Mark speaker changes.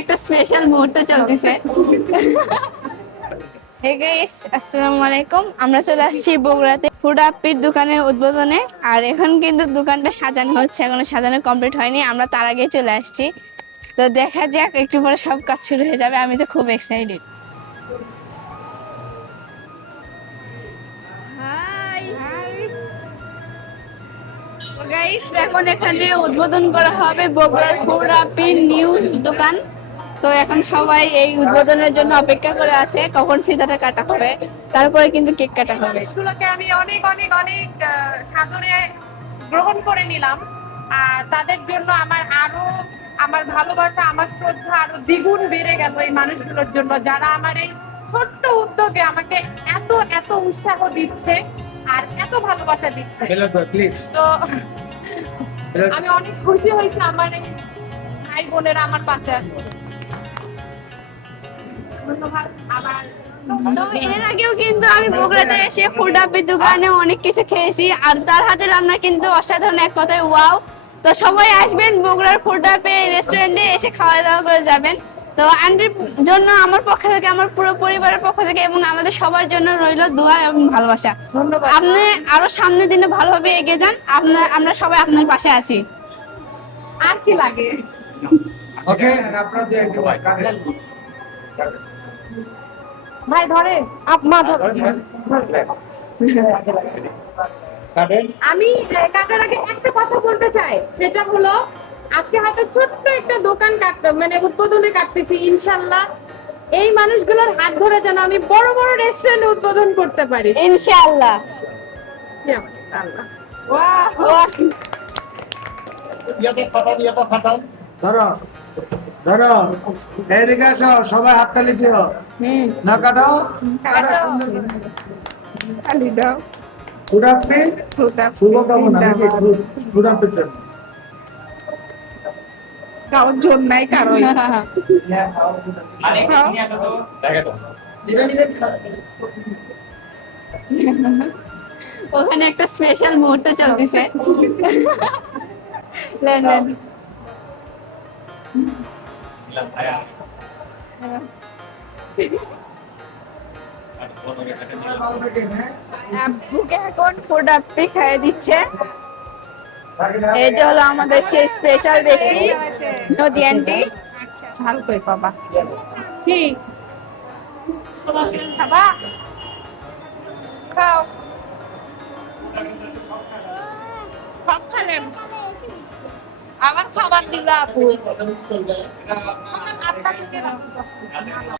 Speaker 1: একটা স্পেশাল মুহূর্ত চলতেছে। আসসালামু আলাইকুম। আমরা চলে আসছি বগুড়াতে ফুড আপির দোকানের উদ্বোধনে। আর এখন কিন্তু দোকানটা সাজানো হচ্ছে, এখনও সাজানো কমপ্লিট হয়নি। আমরা তার আগে চলে আসছি। তো দেখা যাক, একটু পরে সব কাজ শুরু হয়ে যাবে। আমি তো খুব এক্সাইটেড গাইস এখন এখানে উদ্বোধন করা হবে বগুড়ার নিউ দোকান। তো এখন সবাই এই উদ্বোধনের জন্য অপেক্ষা করে আছে কখন ফিতাটা কাটা হবে তারপরে কিন্তু কেক কাটা হবে।
Speaker 2: আমি অনেক অনেক অনেক সাদরে গ্রহণ করে নিলাম। আর তাদের জন্য আমার আরও আমার ভালোবাসা আমার শ্রদ্ধা আরও দ্বিগুণ বেড়ে গেল এই মানুষগুলোর জন্য। যারা আমার এই ছোট্ট উদ্যোগে আমাকে এত এত উৎসাহ দিচ্ছে আর এত ভালোবাসা দিচ্ছে। তো আমি অনেক খুশি হয়েছি আমার এই ভাই বোনেরা আমার পাশে আছে। ধন্যবাদ। আমার
Speaker 1: তো এর আগেও কিন্তু আমি বগুড়াতে এসে দোকানে অনেক কিছু খেয়েছি আর তার হাতে রান্না কিন্তু অসাধারণ এক কথায় ওয়াও তো সবাই আসবেন বগুড়ার ফুড আপে রেস্টুরেন্টে এসে খাওয়া দাওয়া করে যাবেন। তো আন্টির জন্য আমার পক্ষ থেকে আমার পুরো পরিবারের পক্ষ থেকে এবং আমাদের সবার জন্য রইল দোয়া এবং ভালোবাসা।
Speaker 2: ধন্যবাদ।
Speaker 1: আপনি আরও সামনের দিনে ভালোভাবে এগিয়ে যান। আপনার আমরা সবাই আপনার পাশে আছি।
Speaker 2: আর কি লাগে?
Speaker 3: ওকে আপনারা দিয়ে একটু কাটেন
Speaker 2: ভাই ধরে। আপনা
Speaker 3: কাটেন
Speaker 2: আমি কাটার আগে একটা কথা বলতে চাই। সেটা হলো আজকে হয়তো ছোট্ট একটা দোকান কাটতে মানে উদ্বোধনে কাটতেছি ইনশাল্লাহ। এই মানুষগুলোর হাত ধরে যেন আমি বড় বড় রেস্টুরেন্ট উদ্বোধন করতে পারি।
Speaker 1: ইনশাআল্লাহ
Speaker 2: আল্লাহ।
Speaker 3: ধরো ধরো এইদিকে আসো সবাই হাততালি দিও। না কাটাও?
Speaker 2: কাটাও। দাও।
Speaker 3: ফুড আপনি
Speaker 2: ফুটা
Speaker 3: শুভকামনা নাকি? আপনি
Speaker 2: কারোর জোর নাই কারোই
Speaker 1: ওখানে একটা স্পেশাল মুহূর্ত চলতেছে। Lane lane. এখন ফুড আপনি খাইয়ে দিচ্ছে এই যে হলো আমাদের সেই স্পেশাল ব্যক্তি, নদী আন্টি
Speaker 2: ঝাল কই বাবা? কি? আবার খাবার দিল আপু।